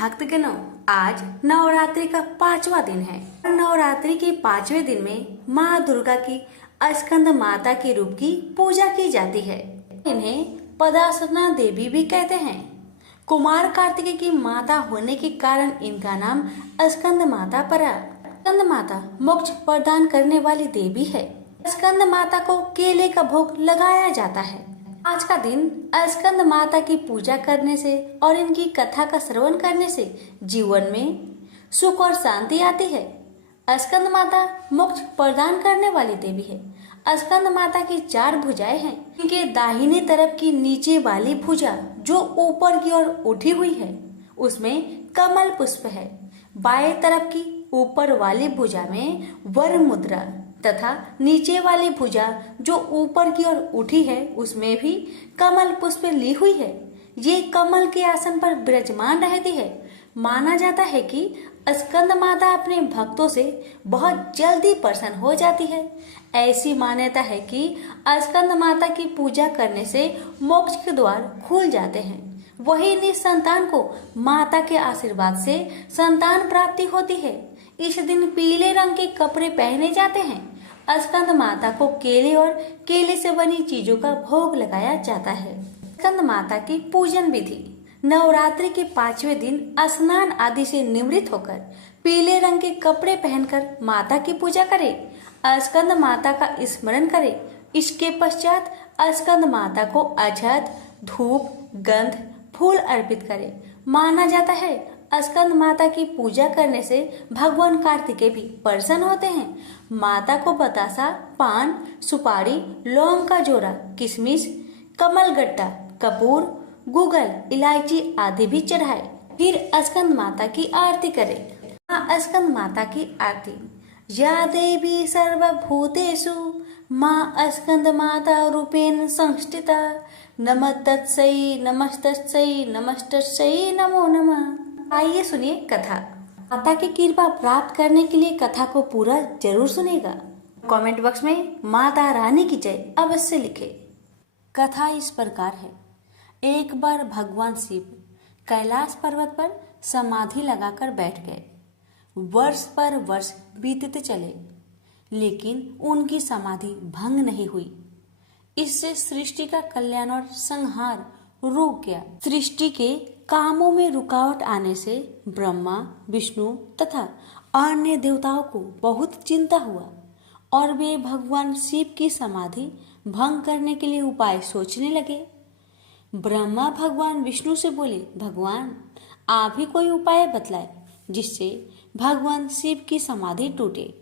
भक्तगणों, आज नवरात्रि का 5वां दिन है। नवरात्रि के 5वें दिन में माँ दुर्गा की स्कंद माता के रूप की पूजा की जाती है। इन्हें पदासना देवी भी कहते हैं। कुमार कार्तिकेय की माता होने के कारण इनका नाम स्कंद माता पड़ा। स्कंद माता मोक्ष प्रदान करने वाली देवी है। स्कंद माता को केले का भोग लगाया जाता है। आज का दिन स्कंद माता की पूजा करने से और इनकी कथा का श्रवण करने से जीवन में सुख और शांति आती है। स्कंद माता मोक्ष प्रदान करने वाली देवी है। स्कंद माता की 4 भुजाएं हैं। इनके दाहिनी तरफ की नीचे वाली भुजा जो ऊपर की ओर उठी हुई है उसमें कमल पुष्प है। बाएं तरफ की ऊपर वाली भुजा में वर मुद्रा तथा नीचे वाली भुजा जो ऊपर की ओर उठी है उसमें भी कमल पुष्प ली हुई है। ये कमल के आसन पर विराजमान रहती है। माना जाता है कि स्कंद माता अपने भक्तों से बहुत जल्दी प्रसन्न हो जाती है। ऐसी मान्यता है कि स्कंद माता की पूजा करने से मोक्ष के द्वार खुल जाते हैं। वही निसंतान को माता के आशीर्वाद से संतान प्राप्ति होती है। इस दिन पीले रंग के कपड़े पहने जाते हैं। स्कंद माता को केले और केले से बनी चीजों का भोग लगाया जाता है। स्कंद माता की पूजन विधि। नवरात्रि के 5वें दिन स्नान आदि से निवृत्त होकर पीले रंग के कपड़े पहनकर माता की पूजा करें। स्कंद माता का स्मरण करें। इसके पश्चात स्कंद माता को अक्षत, धूप, गंध, फूल अर्पित करें। माना जाता है स्कंद माता की पूजा करने से भगवान कार्तिकेय भी प्रसन्न होते हैं। माता को बतासा, पान, सुपारी, लौंग का जोड़ा, किशमिश, कमलगट्टा, कपूर, गुगल, इलायची आदि भी चढ़ाए। फिर स्कंद माता की आरती करें। स्कंद माता की आरती। या देवी सर्वभूतेषु माँ स्कंद माता रूपेण संस्थिता। नमस्तस्यै नमस्तस्यै नमस्तस्यै नमो नमः। आइए सुनिए कथा। माता की कृपा प्राप्त करने के लिए कथा को पूरा जरूर सुनेगा। कमेंट बॉक्स में माता रानी की जय अवश्य लिखे। कथा इस प्रकार है। एक बार भगवान शिव कैलाश पर्वत पर समाधि लगाकर बैठ गए। वर्ष पर वर्ष बीतते चले लेकिन उनकी समाधि भंग नहीं हुई। इससे सृष्टि का कल्याण और संहार रुक गया। सृष्टि के कामों में रुकावट आने से ब्रह्मा, विष्णु तथा अन्य देवताओं को बहुत चिंता हुआ और वे भगवान शिव की समाधि भंग करने के लिए उपाय सोचने लगे। ब्रह्मा भगवान विष्णु से बोले, भगवान आप ही कोई उपाय बतलाए जिससे भगवान शिव की समाधि टूटे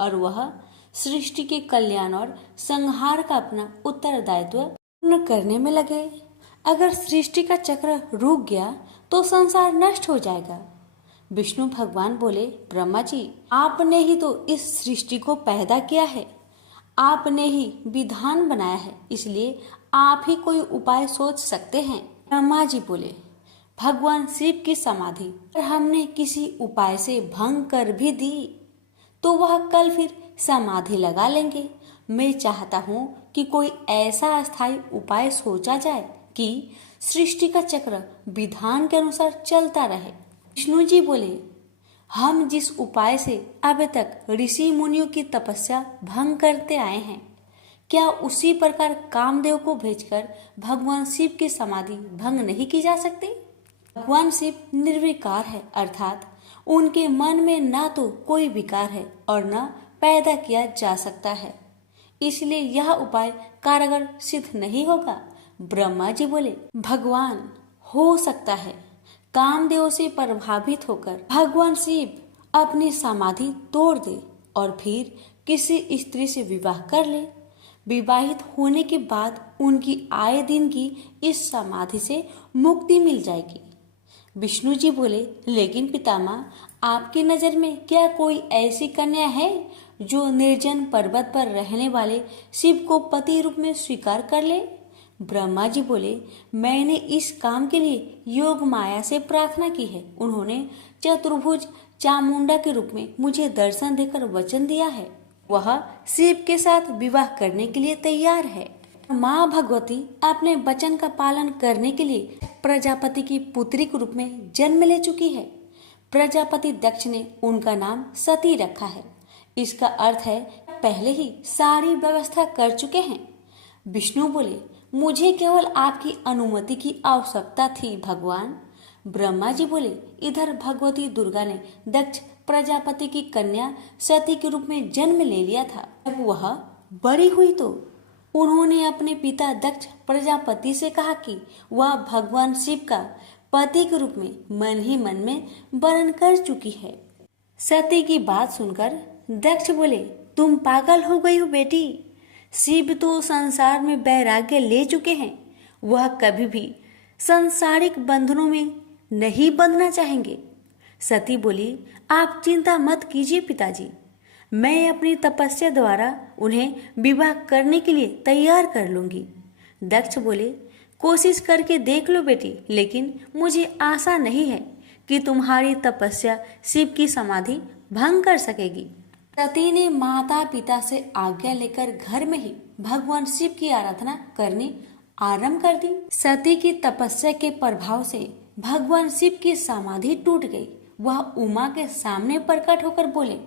और वह सृष्टि के कल्याण और संहार का अपना उत्तरदायित्व पूर्ण करने में लगे। अगर सृष्टि का चक्र रुक गया तो संसार नष्ट हो जाएगा। विष्णु भगवान बोले, ब्रह्मा जी आपने ही तो इस सृष्टि को पैदा किया है, आपने ही विधान बनाया है, इसलिए आप ही कोई उपाय सोच सकते हैं। ब्रह्मा जी बोले, भगवान शिव की समाधि अगर हमने किसी उपाय से भंग कर भी दी तो वह कल फिर समाधि लगा लेंगे। मैं चाहता हूँ कि कोई ऐसा अस्थायी उपाय सोचा जाए कि सृष्टि का चक्र विधान के अनुसार चलता रहे। विष्णु जी बोले, हम जिस उपाय से अब तक ऋषि मुनियों की तपस्या भंग करते आए हैं, क्या उसी प्रकार कामदेव को भेजकर भगवान शिव की समाधि भंग नहीं की जा सकती? भगवान शिव निर्विकार है, अर्थात उनके मन में ना तो कोई विकार है और न पैदा किया जा सकता है, इसलिए यह उपाय कारगर सिद्ध नहीं होगा। ब्रह्मा जी बोले, भगवान हो सकता है कामदेव से प्रभावित होकर भगवान शिव अपनी समाधि तोड़ दे और फिर किसी स्त्री से विवाह कर ले। विवाहित होने के बाद उनकी आए दिन की इस समाधि से मुक्ति मिल जाएगी। विष्णु जी बोले, लेकिन पितामह आपकी नजर में क्या कोई ऐसी कन्या है जो निर्जन पर्वत पर रहने वाले शिव को पति रूप में स्वीकार कर ले? ब्रह्मा जी बोले, मैंने इस काम के लिए योग माया से प्रार्थना की है। उन्होंने चतुर्भुज चामुंडा के रूप में मुझे दर्शन देकर वचन दिया है, वह शिव के साथ विवाह करने के लिए तैयार है। माँ भगवती अपने वचन का पालन करने के लिए प्रजापति की पुत्री के रूप में जन्म ले चुकी है। प्रजापति दक्ष ने उनका नाम सती रखा है। इसका अर्थ है पहले ही सारी व्यवस्था कर चुके हैं। विष्णु बोले, मुझे केवल आपकी अनुमति की आवश्यकता थी भगवान। ब्रह्मा जी बोले, इधर भगवती दुर्गा ने दक्ष प्रजापति की कन्या सती के रूप में जन्म ले लिया था। जब वह बड़ी हुई तो उन्होंने अपने पिता दक्ष प्रजापति से कहा कि वह भगवान शिव का पति के रूप में मन ही मन में वर्ण कर चुकी है। सती की बात सुनकर दक्ष बोले, तुम पागल हो गई हो बेटी। शिव तो संसार में वैराग्य ले चुके हैं। वह कभी भी सांसारिक बंधनों में नहीं बंधना चाहेंगे। सती बोली, आप चिंता मत कीजिए पिताजी, मैं अपनी तपस्या द्वारा उन्हें विवाह करने के लिए तैयार कर लूंगी। दक्ष बोले, कोशिश करके देख लो बेटी, लेकिन मुझे आशा नहीं है कि तुम्हारी तपस्या शिव की समाधि भंग कर सकेगी। सती ने माता पिता से आज्ञा लेकर घर में ही भगवान शिव की आराधना करनी आरंभ कर दी। सती की तपस्या के प्रभाव से भगवान शिव की समाधि टूट गई। वह उमा के सामने प्रकट होकर बोले,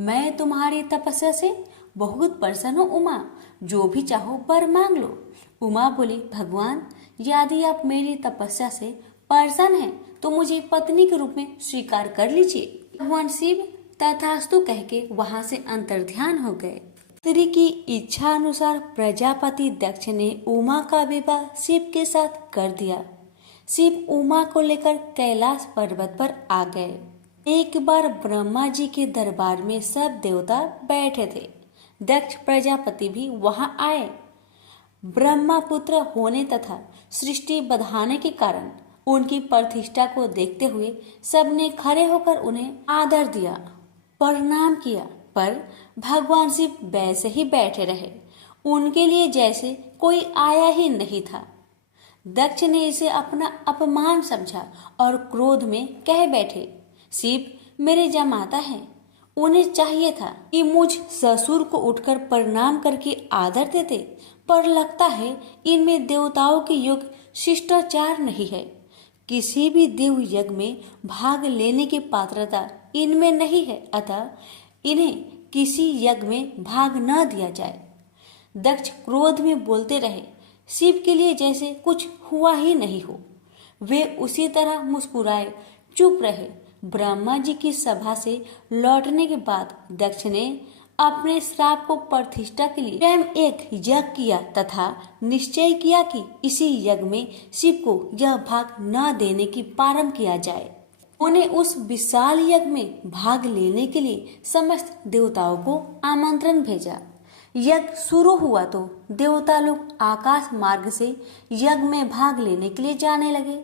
मैं तुम्हारी तपस्या से बहुत प्रसन्न हूँ उमा, जो भी चाहो वर मांग लो। उमा बोली, भगवान यदि आप मेरी तपस्या से प्रसन्न हैं तो मुझे पत्नी के रूप में स्वीकार कर लीजिए। भगवान शिव तथास्तु कह के वहां से अंतर्ध्यान हो गए। स्त्री की इच्छा अनुसार प्रजापति दक्ष ने उमा का विवाह शिव के साथ कर दिया। शिव उमा को लेकर कैलाश पर्वत पर आ गए। एक बार ब्रह्मा जी के दरबार में सब देवता बैठे थे। दक्ष प्रजापति भी वहां आए। ब्रह्मा पुत्र होने तथा सृष्टि बढ़ाने के कारण उनकी प्रतिष्ठा को देखते हुए सबने खड़े होकर उन्हें आदर दिया, प्रणाम किया, पर भगवान शिव वैसे ही बैठे रहे, उनके लिए जैसे कोई आया ही नहीं था। दक्ष ने इसे अपना अपमान समझा और क्रोध में कह बैठे, शिव मेरे जमाता हैं, उन्हें चाहिए था कि मुझ ससुर को उठकर प्रणाम करके आदर देते, पर लगता है इनमें देवताओं के योग शिष्टाचार नहीं है। किसी भी देव यज्ञ में भाग लेने की पात्रता इनमें नहीं है, अतः इन्हें किसी यज्ञ में भाग न दिया जाए। दक्ष क्रोध में बोलते रहे, शिव के लिए जैसे कुछ हुआ ही नहीं हो। वे उसी तरह मुस्कुराए चुप रहे। ब्रह्मा जी की सभा से लौटने के बाद दक्ष ने अपने श्राप को प्रतिष्ठा के लिए स्वयं एक यज्ञ किया तथा निश्चय किया कि इसी यज्ञ में शिव को यह भाग न देने की प्रारंभ किया जाए। उन्हें उस विशाल यज्ञ में भाग लेने के लिए समस्त देवताओं को आमंत्रण भेजा। यज्ञ शुरू हुआ तो देवता लोग आकाश मार्ग से यज्ञ में भाग लेने के लिए जाने लगे।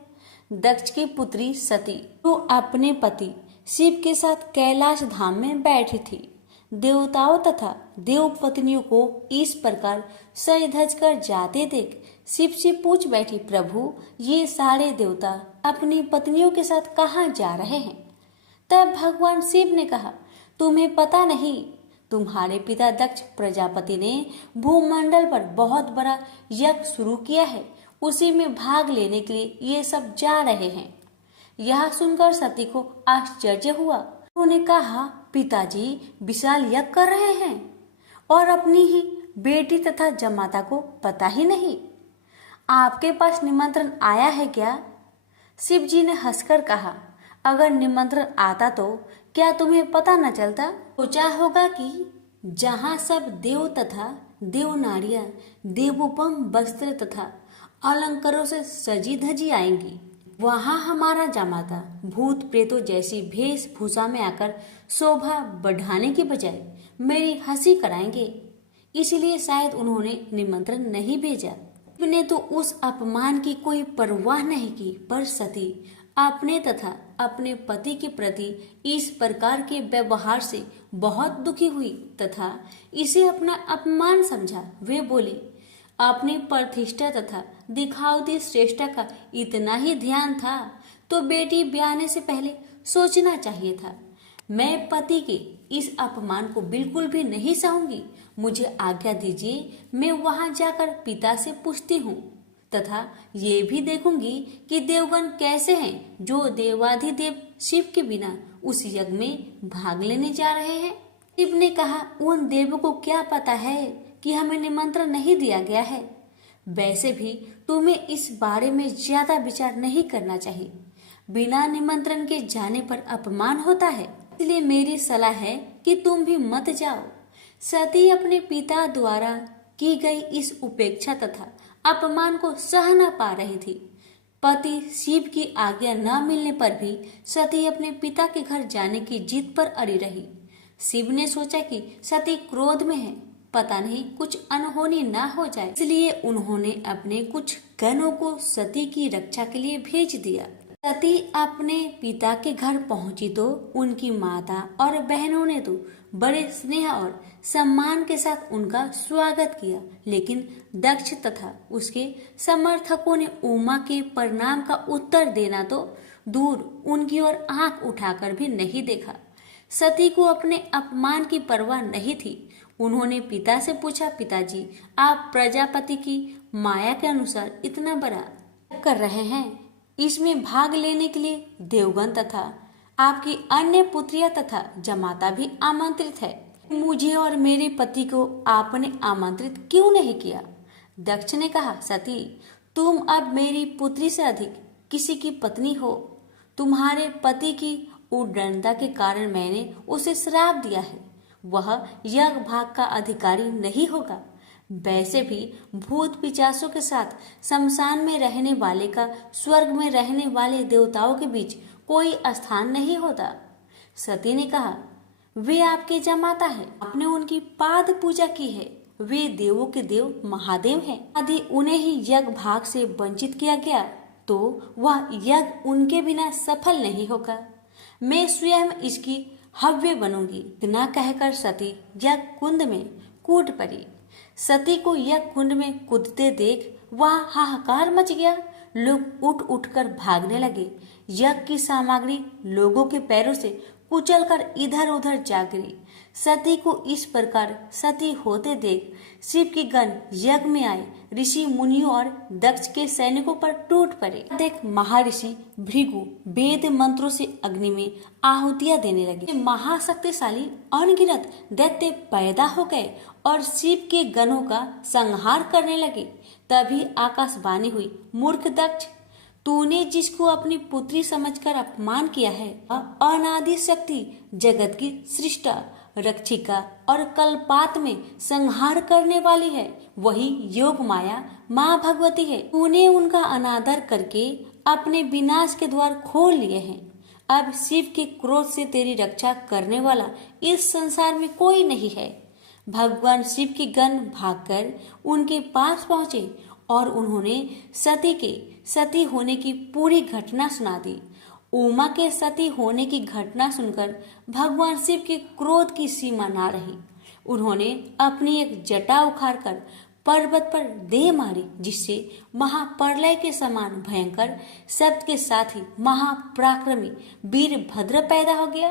दक्ष की पुत्री सती जो अपने पति शिव के साथ कैलाश धाम में बैठी थी, देवताओं तथा देव पत्नियों को इस प्रकार सज धज कर जाते देख शिव से पूछ बैठी, प्रभु ये सारे देवता अपनी पत्नियों के साथ कहाँ जा रहे हैं? तब भगवान शिव ने कहा, तुम्हें पता नहीं, तुम्हारे पिता दक्ष प्रजापति ने भूमंडल पर बहुत बड़ा यज्ञ शुरू किया है, उसी में भाग लेने के लिए ये सब जा रहे हैं। यह सुनकर सती को आश्चर्य हुआ। उन्होंने कहा, पिताजी विशाल यज्ञ कर रहे हैं और अपनी ही बेटी तथा जमाता को पता ही नहीं। आपके पास निमंत्रण आया है क्या? शिव जी ने हंसकर कहा, अगर निमंत्रण आता तो क्या तुम्हें पता न चलता? सोचा होगा कि जहाँ सब देव तथा देव नारियां देवोपम वस्त्र तथा अलंकारों से सजी धजी आएंगी, वहाँ हमारा जमाता भूत प्रेतों जैसी वेशभूषा में आकर शोभा बढ़ाने की बजाय मेरी हंसी कराएंगे। इसलिए शायद उन्होंने निमंत्रण नहीं भेजा। ने तो उस अपमान की कोई परवाह नहीं की, पर सती अपने तथा अपने पति के प्रति इस प्रकार के व्यवहार से बहुत दुखी हुई तथा इसे अपना अपमान समझा। वे बोली, अपनी प्रतिष्ठा तथा दिखावती श्रेष्ठता का इतना ही ध्यान था तो बेटी ब्याहने से पहले सोचना चाहिए था। मैं पति के इस अपमान को बिल्कुल भी नहीं सहूंगी। मुझे आज्ञा दीजिए, मैं वहां जाकर पिता से पूछती हूँ। तथा ये भी देखूंगी कि देवगण कैसे हैं जो देवाधिदेव शिव के बिना उस यज्ञ में भाग लेने जा रहे हैं। शिव ने कहा, उन देवों को क्या पता है कि हमें निमंत्रण नहीं दिया गया है। वैसे भी तुम्हें इस बारे में ज्यादा विचार नहीं करना चाहिए। बिना निमंत्रण के जाने पर अपमान होता है, इसलिए मेरी सलाह है कि तुम भी मत जाओ। सती अपने पिता द्वारा की गई इस उपेक्षा तथा अपमान को सह न पा रही थी। पति शिव की आज्ञा न मिलने पर भी सती अपने पिता के घर जाने की जिद पर अड़ी रही। शिव ने सोचा कि सती क्रोध में है, पता नहीं कुछ अनहोनी ना हो जाए, इसलिए उन्होंने अपने कुछ गणों को सती की रक्षा के लिए भेज दिया। सती अपने पिता के घर पहुंची तो उनकी माता और बहनों ने तो बड़े स्नेह और सम्मान के साथ उनका स्वागत किया, लेकिन दक्ष तथा उसके समर्थकों ने उमा के प्रणाम का उत्तर देना तो दूर, उनकी ओर आंख उठाकर भी नहीं देखा। सती को अपने अपमान की परवाह नहीं थी। उन्होंने पिता से पूछा, पिताजी, आप प्रजापति की माया के अनुसार इतना बड़ा कर रहे हैं, इसमें भाग लेने के लिए देवगण तथा आपकी अन्य पुत्रियां तथा जमाता भी आमंत्रित है। मुझे और मेरे पति को आपने आमंत्रित क्यों नहीं किया? दक्ष ने कहा, सती, तुम अब मेरी पुत्री से अधिक किसी की पत्नी हो। तुम्हारे पति की उद्दंडता के कारण मैंने उसे श्राप दिया है। वह यज्ञ भाग का अधिकारी नहीं होगा। वैसे भी भूत पिशाचों के साथ शमशान में रहने वाले का स्वर्ग में रहने वाले देवताओं के बीच कोई स्थान नहीं होता। सती ने कहा, वे आपके जमाता है, आपने उनकी पाद पूजा की है। वे देवों के देव महादेव हैं। यदि उन्हें ही यज्ञ भाग से वंचित किया गया तो वह यज्ञ उनके बिना सफल नहीं होगा। मैं स्वयं इसकी हव्य बनूंगी। इतना कहकर सती यज्ञ कुंड में कूद पड़ी। सती को यज्ञ कुंड में कूदते देख वहां हाहाकार मच गया। लोग उठ उठकर भागने लगे। यज्ञ की सामग्री लोगों के पैरों से कुचलकर इधर उधर जा गिरी। सती को इस प्रकार सती होते देख शिव के गण यज्ञ में आए ऋषि मुनियों और दक्ष के सैनिकों पर टूट पड़े। देख महर्षि भृगु वेद मंत्रों से अग्नि में आहुतियां देने लगे। महाशक्तिशाली अनगिनत दैत्य पैदा हो गए और शिव के गणों का संहार करने लगे। तभी आकाशवाणी हुई, मूर्ख दक्ष, तूने जिसको अपनी पुत्री समझकर अपमान किया है, अनादि शक्ति, जगत की सृष्टा, रक्षिका और कल्पात में संहार करने वाली है। वही योग माया माँ भगवती है। तूने उनका अनादर करके अपने विनाश के द्वार खोल लिए हैं। अब शिव के क्रोध से तेरी रक्षा करने वाला इस संसार में कोई नहीं है। भगवान शिव के गण भागकर उनके पास पहुंचे और उन्होंने सती के सती होने की पूरी घटना सुना दी। उमा के सती होने की घटना सुनकर भगवान शिव के क्रोध की सीमा ना रही। उन्होंने अपनी एक जटा उखाड़कर पर्वत पर दे मारी, जिससे महाप्रलय के समान भयंकर शब्द के साथ ही महापराक्रमी वीरभद्र पैदा हो गया।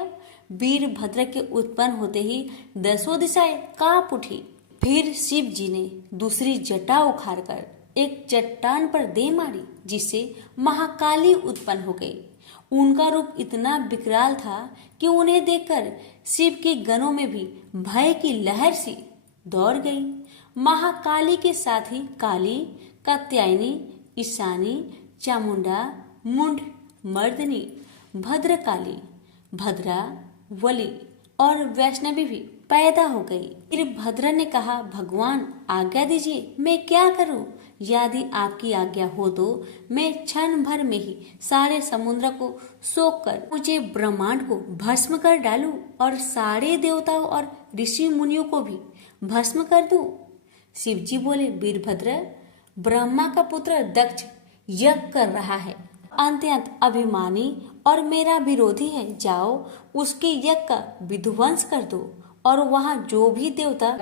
वीरभद्र के उत्पन्न होते ही 10 दिशाएं कांप उठी। फिर शिव जी ने दूसरी जटा उखाड़कर एक चट्टान पर दे मारी, जिससे महाकाली उत्पन्न हो गई। उनका रूप इतना विकराल था कि उन्हें देखकर शिव के गणों में भी भय की लहर सी दौड़ गई। महाकाली के साथ ही काली, कात्यायनी, ईशानी, चामुंडा, मुंड, मर्दनी, भद्रकाली, भद्रा, वली और वैष्णवी भी पैदा हो गई। फिर भद्र ने कहा, भगवान आज्ञा दीजिए, मैं क्या करूं? यदि आपकी आज्ञा हो तो मैं क्षण भर में ही सारे समुद्र को सोख कर मुझे ब्रह्मांड को भस्म कर डालूं और सारे देवताओं और ऋषि मुनियों को भी भस्म कर दूं। शिव जी बोले, वीरभद्र, ब्रह्मा का पुत्र दक्ष यज्ञ कर रहा है, अत्यंत अभिमानी और मेरा विरोधी है। जाओ उसके यज्ञ का विध्वंस कर दो और वहाँ जो भी देवता,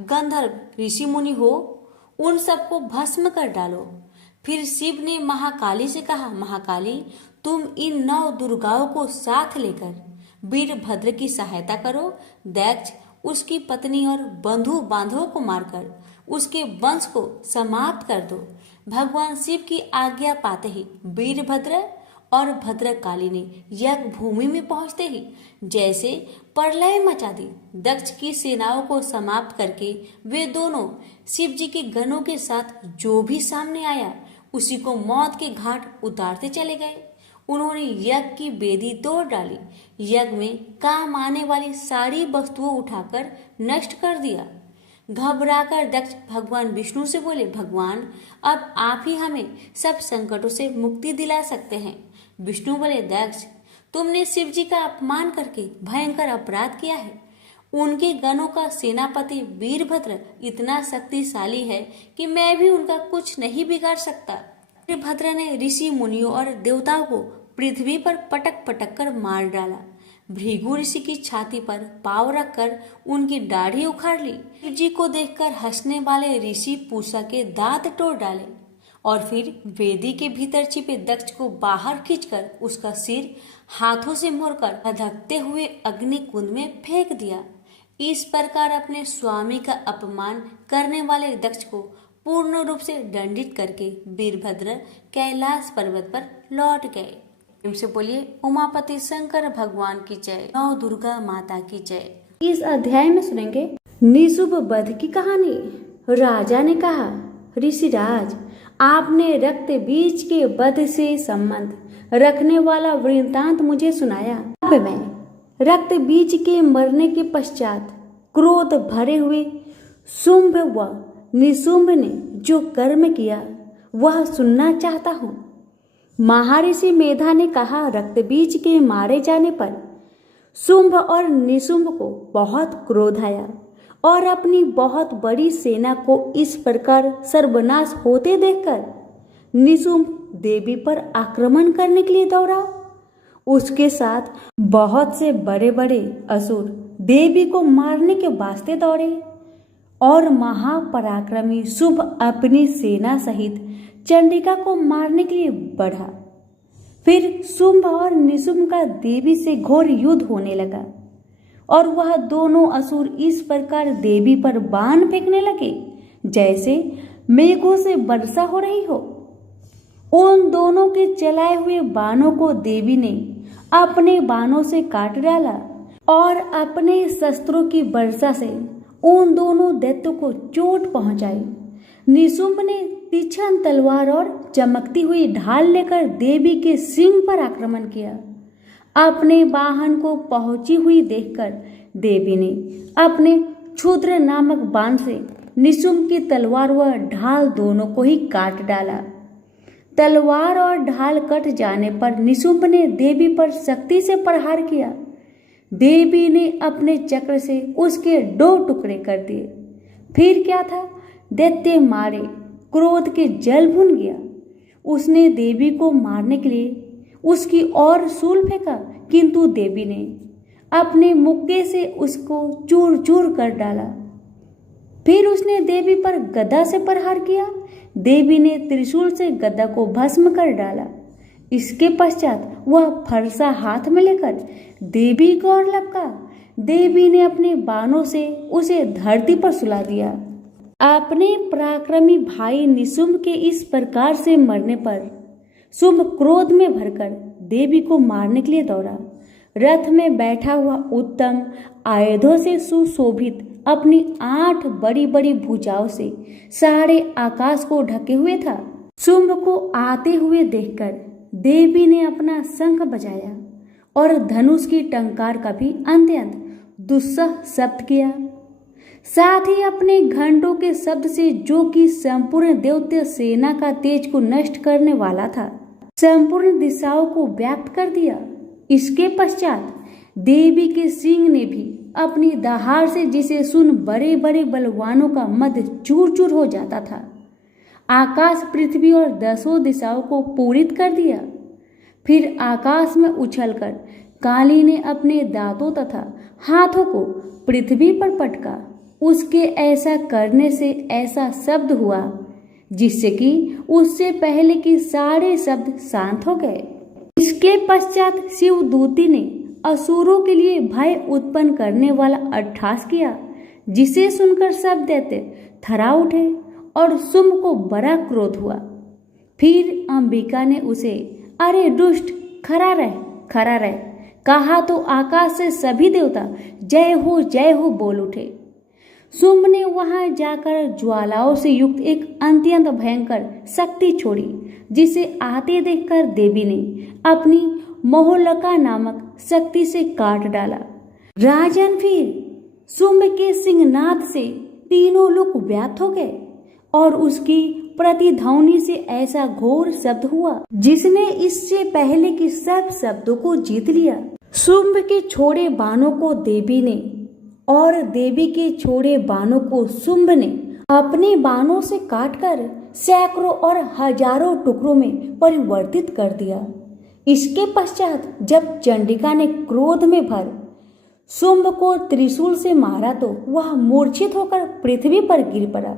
गंधर्व, ऋषि मुनि हो उन सबको भस्म कर डालो। फिर शिव ने महाकाली से कहा, महाकाली, तुम इन 9 दुर्गाओं को साथ लेकर वीरभद्र की सहायता करो। दक्ष उसकी पत्नी और बंधु बांधवों को मारकर उसके वंश को समाप्त कर दो। भगवान शिव की आज्ञा पाते ही वीरभद्र और भद्रकाली ने यज्ञ भूमि में पहुंचते ही जैसे प्रलय मचा दी। दक्ष की सेनाओं को समाप्त करके वे दोनों शिव जी के गणों के साथ जो भी सामने आया उसी को मौत के घाट उतारते चले गए। उन्होंने यज्ञ की वेदी तोड़ डाली, यज्ञ में काम आने वाली सारी वस्तुओं उठाकर नष्ट कर दिया। घबराकर दक्ष भगवान विष्णु से बोले, भगवान अब आप ही हमें सब संकटों से मुक्ति दिला सकते हैं। विष्णु बोले, दक्ष तुमने शिव जी का अपमान करके भयंकर अपराध किया है। उनके गणों का सेनापति वीरभद्र इतना शक्तिशाली है कि मैं भी उनका कुछ नहीं बिगाड़ सकता। वीरभद्र ने ऋषि मुनियों और देवताओं को पृथ्वी पर पटक पटक कर मार डाला। भृगु ऋषि की छाती पर पांव रखकर उनकी दाढ़ी उखाड़ ली। शिव जी को देखकर हंसने वाले ऋषि पूषा के दांत तोड़ डाले और फिर वेदी के भीतर छिपे दक्ष को बाहर खींचकर उसका सिर हाथों से मोड़कर धधकते हुए अग्नि कुंड में फेंक दिया। इस प्रकार अपने स्वामी का अपमान करने वाले दक्ष को पूर्ण रूप से दंडित करके वीरभद्र कैलाश पर्वत पर लौट गए। से बोलिए उमापति शंकर भगवान की जय, नौ दुर्गा माता की जय। इस अध्याय में सुनेंगे निशुंभ वध की कहानी। राजा ने कहा, ऋषिराज आपने रक्त बीज के वध से संबंध रखने वाला वृत्तांत मुझे सुनाया। अब मैं रक्त बीज के मरने के पश्चात क्रोध भरे हुए शुंभ व निशुंभ ने जो कर्म किया वह सुनना चाहता हूँ। महर्षि मेधा ने कहा, रक्त बीज के मारे जाने पर शुंभ और निशुंभ को बहुत क्रोध आया और अपनी बहुत बड़ी सेना को इस प्रकार सर्वनाश होते देखकर निशुंभ देवी पर आक्रमण करने के लिए दौड़ा। उसके साथ बहुत से बड़े बड़े असुर देवी को मारने के वास्ते दौड़े और महापराक्रमी शुंभ अपनी सेना सहित चंडिका को मारने के लिए बढ़ा। फिर शुंभ और निशुंभ का देवी से घोर युद्ध होने लगा और वह दोनों असुर इस प्रकार देवी पर बाण फेंकने लगे जैसे मेघों से वर्षा हो रही हो। उन दोनों के चलाए हुए बाणों को देवी ने अपने बाणों से काट डाला और अपने शस्त्रों की वर्षा से उन दोनों दैत्यों को चोट पहुंचाई। निशुंभ ने तीक्ष्ण तलवार और चमकती हुई ढाल लेकर देवी के सिंह पर आक्रमण किया। अपने वाहन को पहुंची हुई देखकर देवी ने अपने क्षुद्र नामक बाण से निशुंभ की तलवार व ढाल दोनों को ही काट डाला। तलवार और ढाल कट जाने पर निशुंभ ने देवी पर शक्ति से प्रहार किया। देवी ने अपने चक्र से उसके 2 टुकड़े कर दिए। फिर क्या था, दैत्य मारे क्रोध के जल भुन गया। उसने देवी को मारने के लिए उसकी ओर शूल फेंका, किंतु देवी ने अपने मुक्के से उसको चूर चूर कर डाला। फिर उसने देवी पर गदा से प्रहार किया। देवी ने त्रिशूल से गदा को भस्म कर डाला। इसके पश्चात वह फरसा हाथ में लेकर देवी को और लपका। देवी ने अपने बाणों से उसे धरती पर सुला दिया। अपने पराक्रमी भाई निशुंभ के इस प्रकार से मरने पर शुंभ क्रोध में भरकर देवी को मारने के लिए दौड़ा। रथ में बैठा हुआ उत्तम आयुधों से सुशोभित अपनी 8 बड़ी बड़ी भुजाओं से सारे आकाश को ढके हुए था। शुंभ को आते हुए देखकर देवी ने अपना शंख बजाया और धनुष की टंकार का भी अत्यंत दुस्सह शब्द किया। साथ ही अपने घंटों के शब्द से, जो कि संपूर्ण दैत्य सेना का तेज को नष्ट करने वाला था, संपूर्ण दिशाओं को व्याप्त कर दिया। इसके पश्चात देवी के सिंह ने भी अपनी दहाड़ से, जिसे सुन बड़े बड़े बलवानों का मद चूर चूर हो जाता था, आकाश पृथ्वी और 10 दिशाओं को पूरित कर दिया। फिर आकाश में उछलकर काली ने अपने दांतों तथा हाथों को पृथ्वी पर पटका। उसके ऐसा करने से ऐसा शब्द हुआ जिससे कि उससे पहले कि सारे शब्द शांत हो गए। इसके पश्चात शिवदूती ने असुरों के लिए भय उत्पन्न करने वाला अट्टहास किया, जिसे सुनकर सब दैत्य थर्रा उठे और शुंभ को बड़ा क्रोध हुआ। फिर अंबिका ने उसे अरे दुष्ट, खड़ा रह कहा तो आकाश से सभी देवता जय हो बोल उठे। शुंभ ने वहां जाकर ज्वालाओं से युक्त एक अत्यंत भयंकर शक्ति छोड़ी, जिसे आते देखकर देवी ने अपनी मोहलका नामक शक्ति से काट डाला। राजन, फिर शुंभ के सिंहनाद से तीनों लोग व्याप्त हो गए और उसकी प्रतिध्वनि से ऐसा घोर शब्द हुआ जिसने इससे पहले के सब शब्दों को जीत लिया। शुंभ के छोड़े बाणों को देवी ने और देवी के छोड़े बाणों को शुंभ ने अपने बाणों से काटकर सैकड़ों और हजारों टुकड़ों में परिवर्तित कर दिया। इसके पश्चात जब चंडिका ने क्रोध में भर शुंभ को त्रिशूल से मारा तो वह मूर्छित होकर पृथ्वी पर गिर पड़ा।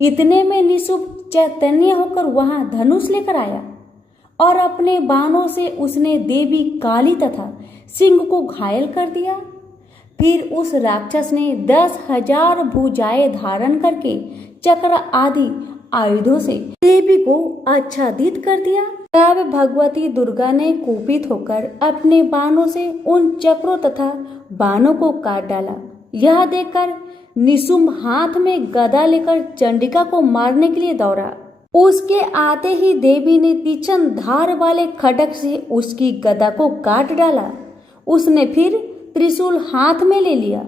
इतने में निशुंभ चैतन्य होकर वहां धनुष लेकर आया और अपने बाणों से उसने देवी काली तथा सिंह को घायल कर दिया। फिर उस राक्षस ने 10,000 भुजाएं धारण करके चक्र आदि आयुधों से देवी को आच्छादित कर दिया। तब भगवती दुर्गा ने कुपित होकर अपने बाणों से उन चक्रों तथा बाणों को काट डाला। यह देखकर निशुंभ हाथ में गदा लेकर चंडिका को मारने के लिए दौड़ा। उसके आते ही देवी ने तीक्ष्ण धार वाले खड्ग से उसकी गदा को काट डाला। उसने फिर त्रिशूल हाथ में ले लिया।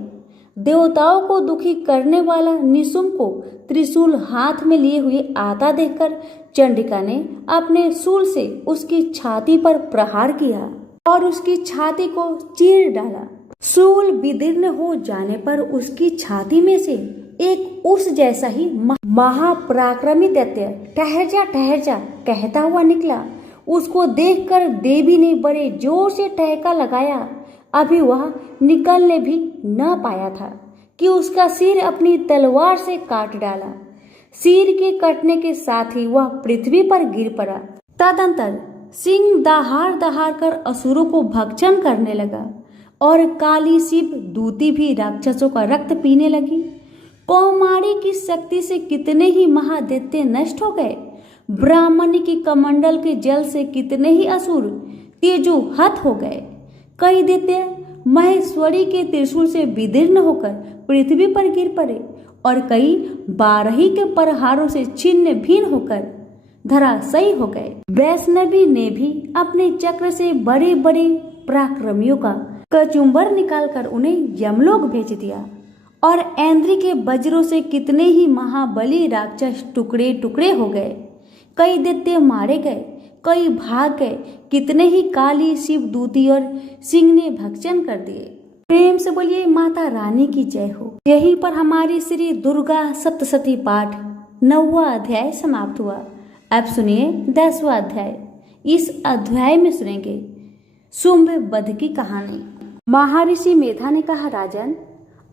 देवताओं को दुखी करने वाला निशुंभ को त्रिशूल हाथ में लिए हुए आता देखकर चंडिका ने अपने शूल से उसकी छाती पर प्रहार किया और उसकी छाती को चीर डाला। शूल विदीर्ण हो जाने पर उसकी छाती में से एक उस जैसा ही महापराक्रमी दैत्य ठहर जा कहता हुआ निकला। उसको देखकर देवी ने बड़े जोर से ठहाका लगाया। अभी वह निकलने भी न पाया था कि उसका सिर अपनी तलवार से काट डाला। सिर के कटने के साथ ही वह पृथ्वी पर गिर पड़ा। तदंतर सिंह दहाड़ कर असुरों को भक्षण करने लगा और काली शिव दूती भी राक्षसों का रक्त पीने लगी। कौमारी की शक्ति से कितने ही महादैत्य नष्ट हो गए। ब्राह्मणी की कमंडल के जल से कितने ही असुर तेजोहत हो गए। कई दैत्य महेश्वरी के त्रिशूल से विदीर्ण होकर पृथ्वी पर गिर पड़े और कई बारही के प्रहारों से छिन्न भिन्न होकर धराशायी हो गए। वैष्णवी ने भी अपने चक्र से बड़े बड़े पराक्रमियों का कचुम्बर निकालकर उन्हें यमलोक भेज दिया और ऐन्द्री के वज्रों से कितने ही महाबली राक्षस टुकड़े टुकड़े हो गए। कई दैत्य मारे गए, कई भाग गए, कितने ही काली शिव दूती और सिंह ने भक्षण कर दिए। प्रेम से बोलिए माता रानी की जय हो। यहीं पर हमारी श्री दुर्गा सप्तशती पाठ 9वां अध्याय समाप्त हुआ। अब सुनिए 10वां अध्याय। इस अध्याय में सुनेंगे शुंभ वध की कहानी। महर्षि मेधा ने कहा, राजन,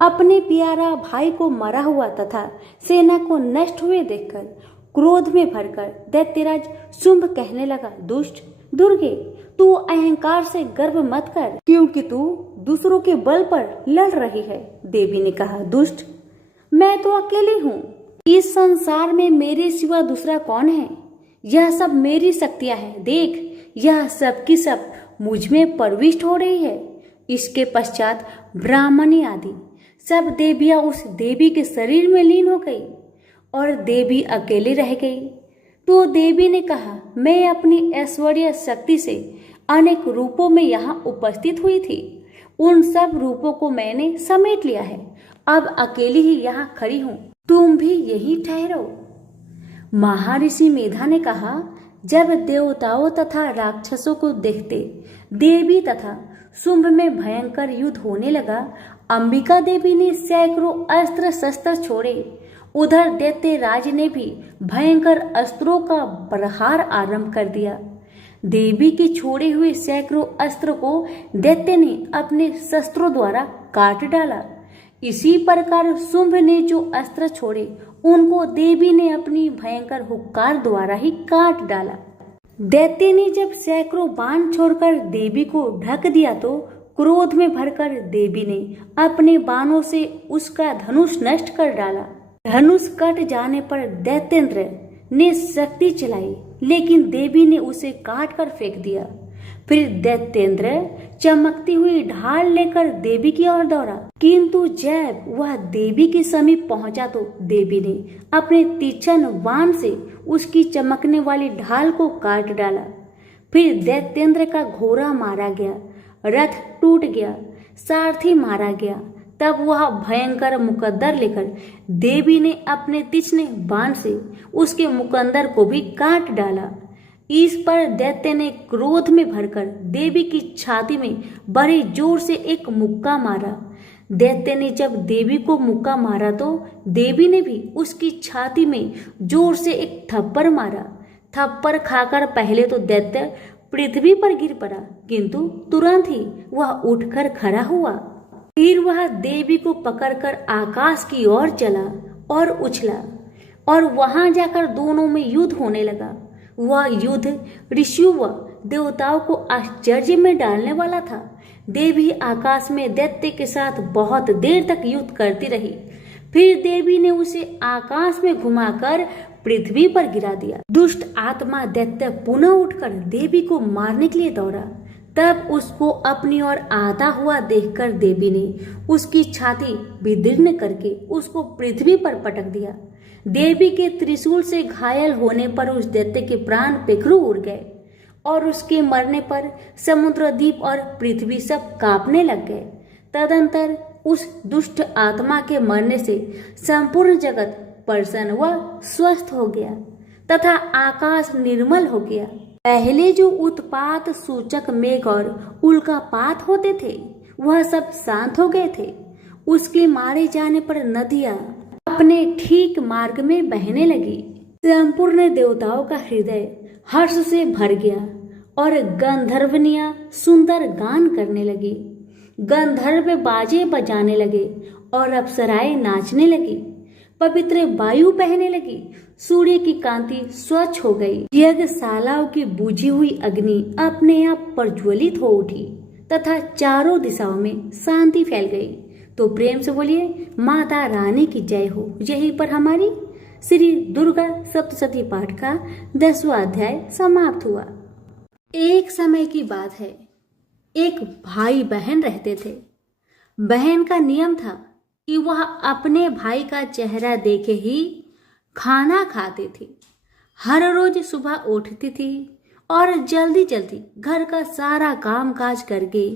अपने प्यारा भाई को मरा हुआ तथा सेना को नष्ट हुए देखकर क्रोध में भरकर दैत्यराज शुंभ कहने लगा, दुष्ट दुर्गे, तू अहंकार से गर्व मत कर, क्योंकि तू दूसरों के बल पर लड़ रही है। देवी ने कहा, दुष्ट, मैं तो अकेली हूँ। इस संसार में मेरे सिवा दूसरा कौन है? यह सब मेरी शक्तियां हैं। देख, यह सब की सब मुझ में प्रविष्ट हो रही है। इसके पश्चात ब्राह्मणी आदि सब देवियां उस देवी के शरीर में लीन हो गई और देवी अकेली रह गई। तो देवी ने कहा, मैं अपनी ऐश्वर्य शक्ति से अनेक रूपों में यहाँ उपस्थित हुई थी। उन सब रूपों को मैंने समेट लिया है। अब अकेली ही यहाँ खड़ी हूँ, तुम भी यहीं ठहरो। महर्षि मेधा ने कहा, जब देवताओं तथा राक्षसों को देखते देवी तथा शुंभ में भयंकर युद्ध होने लगा, अंबिका देवी ने सैकड़ों अस्त्र शस्त्र छोड़े। उधर दैत्य राज ने भी भयंकर अस्त्रों का प्रहार आरंभ कर दिया। देवी के छोड़े हुए सैकड़ों अस्त्र को दैत्य ने अपने शस्त्रों द्वारा काट डाला। इसी प्रकार शुंभ ने जो अस्त्र छोड़े उनको देवी ने अपनी भयंकर हुक्कार द्वारा ही काट डाला। दैत्य ने जब सैकड़ों बाण छोड़कर देवी को ढक दिया तो क्रोध में भरकर देवी ने अपने बाणों से उसका धनुष नष्ट कर डाला। धनुष कट जाने पर दैत्येंद्र ने शक्ति चलाई लेकिन देवी ने उसे काट कर फेंक दिया। फिर दैत्येंद्र चमकती हुई ढाल लेकर देवी की ओर दौड़ा, किंतु जब वह देवी के समीप पहुंचा तो देवी ने अपने तीक्ष्ण बाण से उसकी चमकने वाली ढाल को काट डाला। फिर दैत्येंद्र का घोड़ा मारा गया, रथ टूट गया, सारथी मारा गया। तब वह भयंकर मुकद्दर लेकर देवी ने अपने तीक्ष्ण बाण से उसके मुकद्दर को भी काट डाला। इस पर दैत्य ने क्रोध में भरकर देवी की छाती में बड़े जोर से एक मुक्का मारा। दैत्य ने जब देवी को मुक्का मारा तो देवी ने भी उसकी छाती में जोर से एक थप्पड़ मारा। थप्पड़ खाकर पहले तो दैत्य पृथ्वी पर गिर पड़ा, किंतु तुरंत ही वह उठकर खड़ा हुआ। फिर वह देवी को पकड़कर आकाश की ओर चला और उछला और वहां जाकर दोनों में युद्ध होने लगा। वह युद्ध ऋषियों व देवताओं को आश्चर्य में डालने वाला था। देवी आकाश में दैत्य के साथ बहुत देर तक युद्ध करती रही। फिर देवी ने उसे आकाश में घुमाकर पृथ्वी पर गिरा दिया। दुष्ट आत्मा दैत्य पुनः उठकर देवी को मारने के लिए दौड़ा। तब उसको अपनी ओर आता हुआ देखकर देवी ने उसकी छाती विदीर्ण करके उसको पृथ्वी पर पटक दिया। देवी के त्रिशूल से घायल होने पर उस दैत्य के प्राण पेखरू उड़ गए और उसके मरने पर समुद्रद्वीप और पृथ्वी सब कांपने लग गए। तदंतर उस दुष्ट आत्मा के मरने से संपूर्ण जगत प्रसन्न व स्वस्थ हो गया तथा आकाश निर्मल हो गया। पहले जो उत्पात सूचक मेघ और उल्कापात होते थे वह सब शांत हो गए थे। उसके मारे जाने पर नदियां अपने ठीक मार्ग में बहने लगी। संपूर्ण देवताओं का हृदय हर्ष से भर गया और गंधर्वनियां सुंदर गान करने लगी। गंधर्व बाजे बजाने लगे और अप्सराएं नाचने लगी। पवित्र वायु बहने लगी। सूर्य की कांति स्वच्छ हो गई। यज्ञशालाओं की बुझी हुई अग्नि अपने आप प्रज्वलित हो उठी तथा चारों दिशाओं में शांति फैल गई। तो प्रेम से बोलिए माता रानी की जय हो। यहीं पर हमारी श्री दुर्गा सप्तशती पाठ का 10वां अध्याय समाप्त हुआ। एक समय की बात है, एक भाई बहन रहते थे। बहन का नियम था कि वह अपने भाई का चेहरा देखे ही खाना खाती थी। हर रोज सुबह उठती थी और जल्दी जल्दी घर का सारा काम काज करके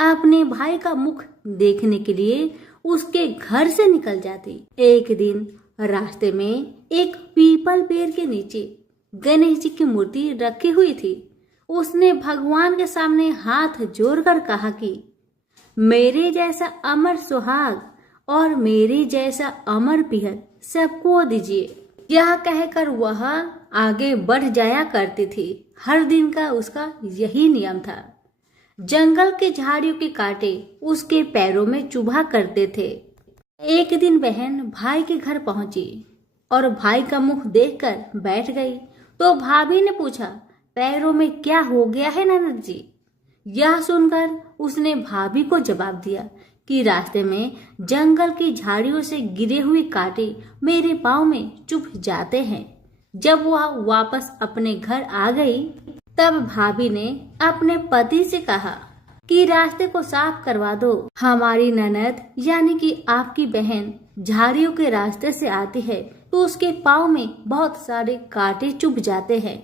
अपने भाई का मुख देखने के लिए उसके घर से निकल जाती। एक दिन रास्ते में एक पीपल पेड़ के नीचे गणेश जी की मूर्ति रखी हुई थी। उसने भगवान के सामने हाथ जोड़कर कहा कि मेरे जैसा अमर सुहाग और मेरे जैसा अमर पिहर सबको दीजिए। यह कहकर वह आगे बढ़ जाया करती थी। हर दिन का उसका यही नियम था। जंगल के झाड़ियों के कांटे उसके पैरों में चुभा करते थे। एक दिन बहन भाई के घर पहुंची और भाई का मुख देखकर बैठ गई। तो भाभी ने पूछा, पैरों में क्या हो गया है ननद जी? यह सुनकर उसने भाभी को जवाब दिया कि रास्ते में जंगल की झाड़ियों से गिरे हुए कांटे मेरे पाँव में चुभ जाते हैं। जब वह वापस अपने घर आ गई तब भाभी ने अपने पति से कहा कि रास्ते को साफ करवा दो। हमारी ननद यानी कि आपकी बहन झाड़ियों के रास्ते से आती है तो उसके पाँव में बहुत सारे कांटे चुभ जाते हैं।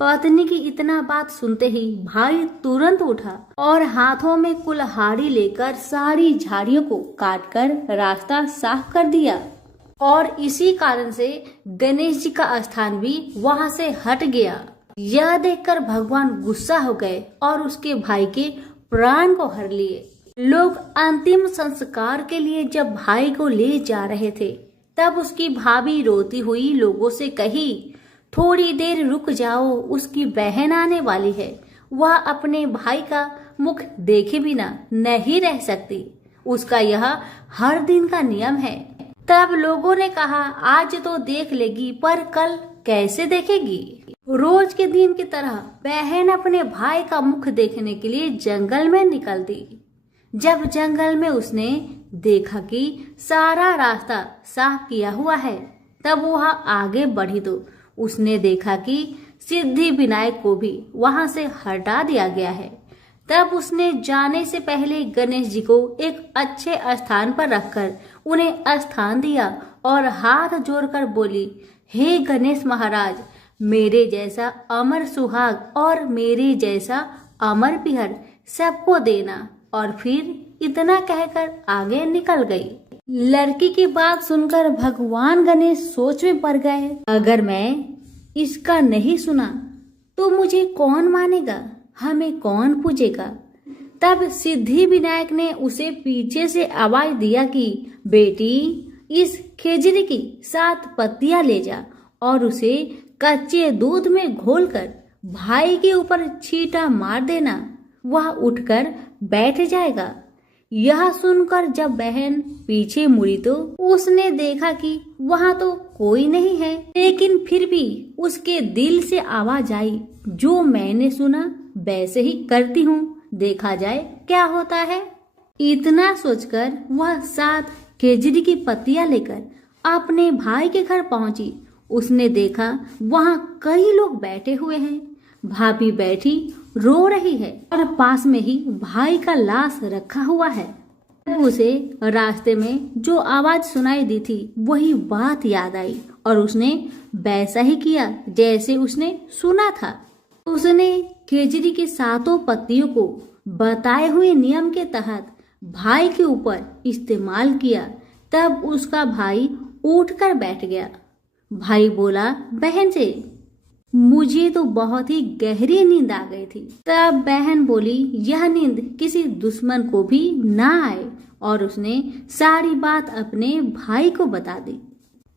पत्नी की इतना बात सुनते ही भाई तुरंत उठा और हाथों में कुल्हाड़ी लेकर सारी झाड़ियों को काटकर रास्ता साफ कर दिया। और इसी कारण से गणेश जी का स्थान भी वहां से हट गया। यह देखकर भगवान गुस्सा हो गए और उसके भाई के प्राण को हर लिए। लोग अंतिम संस्कार के लिए जब भाई को ले जा रहे थे तब उसकी भाभी रोती हुई लोगों से कही, थोड़ी देर रुक जाओ, उसकी बहन आने वाली है। वह अपने भाई का मुख देखे बिना नहीं रह सकती। उसका यह हर दिन का नियम है। तब लोगों ने कहा, आज तो देख लेगी पर कल कैसे देखेगी? रोज के दिन की तरह बहन अपने भाई का मुख देखने के लिए जंगल में निकल दी। जब जंगल में उसने देखा कि सारा रास्ता साफ किया हुआ है तब वह आगे बढ़ी तो उसने देखा कि सिद्धि विनायक को भी वहां से हटा दिया गया है। तब उसने जाने से पहले गणेश जी को एक अच्छे स्थान पर रखकर उन्हें स्थान दिया और हाथ जोड़कर बोली, हे गणेश महाराज, मेरे जैसा अमर सुहाग और मेरे जैसा अमर पिहर सबको देना। और फिर इतना कहकर आगे निकल गई। लड़की की बात सुनकर भगवान गणेश सोच में पड़ गए, अगर मैं इसका नहीं सुना तो मुझे कौन मानेगा, हमें कौन पूजेगा। तब सिद्धि विनायक ने उसे पीछे से आवाज दिया कि बेटी, इस खेजड़ी की 7 पत्तियां ले जा और उसे कच्चे दूध में घोलकर भाई के ऊपर छींटा मार देना, वह उठकर बैठ जाएगा। यह सुनकर जब बहन पीछे मुड़ी तो उसने देखा कि वहां तो कोई नहीं है, लेकिन फिर भी उसके दिल से आवाज आई, जो मैंने सुना वैसे ही करती हूँ, देखा जाए क्या होता है। इतना सोचकर वह 7 खेजड़ी की पत्तियां लेकर अपने भाई के घर पहुंची। उसने देखा वहां कई लोग बैठे हुए हैं। भाभी बैठी रो रही है और पास में ही भाई का लाश रखा हुआ है। उसे रास्ते में जो आवाज सुनाई दी थी वही बात याद आई और उसने वैसा ही किया जैसे उसने सुना था। उसने खेजड़ी के 7 पत्तियों को बताए हुए नियम के तहत भाई के ऊपर इस्तेमाल किया। तब उसका भाई उठकर बैठ गया। भाई बोला बहन से, मुझे तो बहुत ही गहरी नींद आ गई थी। तब बहन बोली, यह नींद किसी दुश्मन को भी ना आए, और उसने सारी बात अपने भाई को बता दी।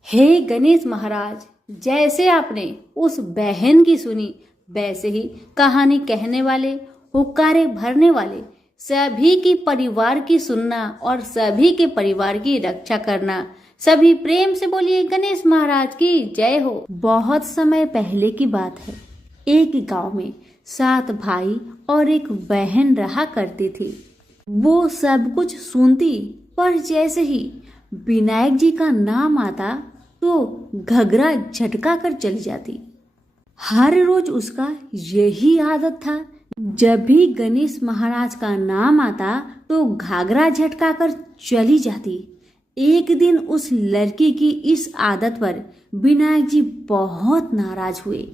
हे गणेश महाराज, जैसे आपने उस बहन की सुनी वैसे ही कहानी कहने वाले, हुक्कारे भरने वाले सभी की परिवार की सुनना और सभी के परिवार की रक्षा करना। सभी प्रेम से बोलिए गणेश महाराज की जय हो। बहुत समय पहले की बात है। एक गांव में 7 भाई और एक बहन रहा करती थी। वो सब कुछ सुनती, पर जैसे ही विनायक जी का नाम आता तो घगरा झटका कर चली जाती। हर रोज उसका यही आदत था, जब भी गणेश महाराज का नाम आता तो घाघरा झटका कर चली जाती। एक दिन उस लड़की की इस आदत पर विनायक जी बहुत नाराज हुए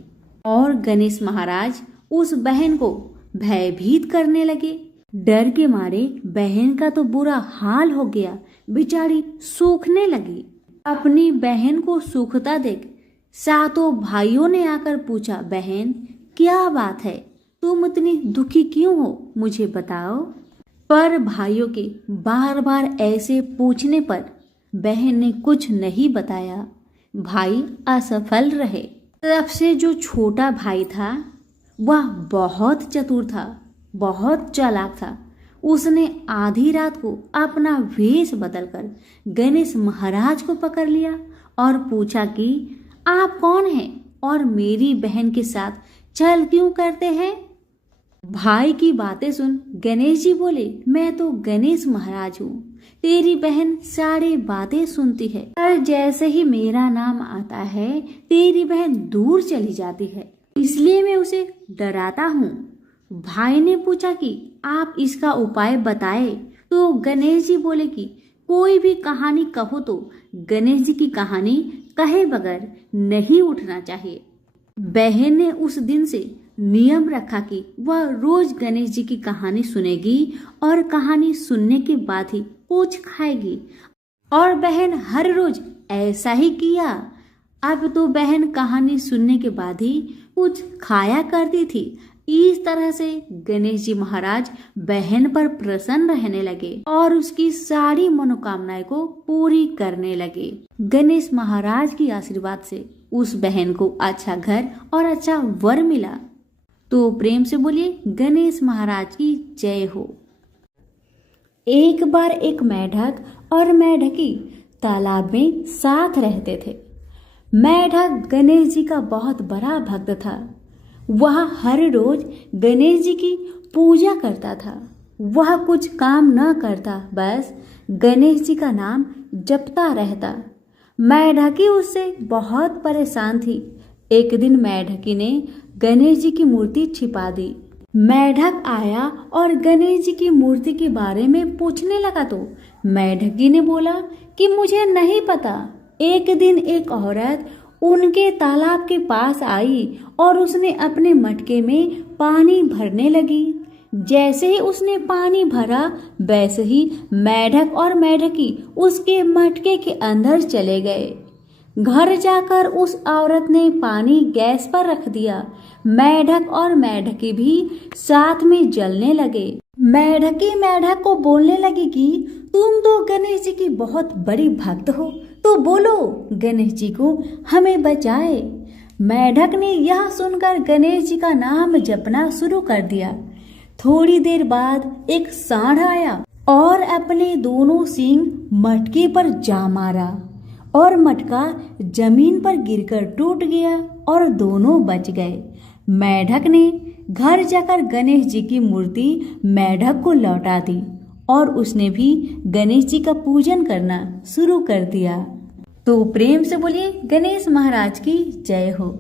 और गणेश महाराज उस बहन को भयभीत करने लगे। डर के मारे बहन का तो बुरा हाल हो गया, बेचारी सूखने लगी। अपनी बहन को सूखता देख 7 भाइयों ने आकर पूछा, बहन क्या बात है, तुम इतनी दुखी क्यों हो, मुझे बताओ। पर भाइयों के बार बार ऐसे पूछने पर बहन ने कुछ नहीं बताया। भाई असफल रहे। तब से जो छोटा भाई था वह बहुत चतुर था, बहुत चालाक था। उसने आधी रात को अपना वेश बदलकर गणेश महाराज को पकड़ लिया और पूछा कि आप कौन हैं और मेरी बहन के साथ छल क्यों करते हैं। भाई की बातें सुन गणेश जी बोले, मैं तो गणेश महाराज हूँ, तेरी बहन सारी बातें सुनती है, पर जैसे ही मेरा नाम आता है तेरी बहन दूर चली जाती है, इसलिए मैं उसे डराता हूँ। भाई ने पूछा कि आप इसका उपाय बताए तो गणेश जी बोले कि कोई भी कहानी कहो तो गणेश जी की कहानी कहे बगैर नहीं उठना चाहिए। बहन ने उस दिन से नियम रखा कि वह रोज गणेश जी की कहानी सुनेगी और कहानी सुनने के बाद ही कुछ खाएगी, और बहन हर रोज ऐसा ही किया। अब तो बहन कहानी सुनने के बाद ही कुछ खाया करती थी। इस तरह से गणेश जी महाराज बहन पर प्रसन्न रहने लगे और उसकी सारी मनोकामनाएं को पूरी करने लगे। गणेश महाराज की आशीर्वाद से उस बहन को अच्छा घर और अच्छा वर मिला। तो प्रेम से बोलिए गणेश महाराज की जय हो। एक बार एक मेढक और मेढकी तालाब में साथ रहते थे। मेढक गणेश जी का बहुत बड़ा भक्त था। वह हर रोज गणेश जी की पूजा करता था। वह कुछ काम न करता, बस गणेश जी का नाम जपता रहता। मेढकी उससे बहुत परेशान थी, एक दिन मेढकी ने गणेश जी की मूर्ति छिपा दी। मेढक आया और गणेश जी की मूर्ति के बारे में पूछने लगा तो मेढकी ने बोला कि मुझे नहीं पता। एक दिन एक औरत उनके तालाब के पास आई और उसने अपने मटके में पानी भरने लगी। जैसे ही उसने पानी भरा वैसे ही मेढक और मेढकी उसके मटके के अंदर चले गए। घर जाकर उस औरत ने पानी गैस पर रख दिया। मेढक और मेढकी भी साथ में जलने लगे। मेढकी मेढक को बोलने लगी कि तुम तो गणेश जी की बहुत बड़ी भक्त हो, तो बोलो गणेश जी को हमें बचाए। मेढक ने यह सुनकर गणेश जी का नाम जपना शुरू कर दिया। थोड़ी देर बाद एक सांड आया और अपने दोनों सींग मटके पर जा मारा और मटका जमीन पर गिरकर टूट गया और दोनों बच गए। मेढक ने घर जाकर गणेश जी की मूर्ति मेढक को लौटा दी और उसने भी गणेश जी का पूजन करना शुरू कर दिया। तो प्रेम से बोलिए गणेश महाराज की जय हो।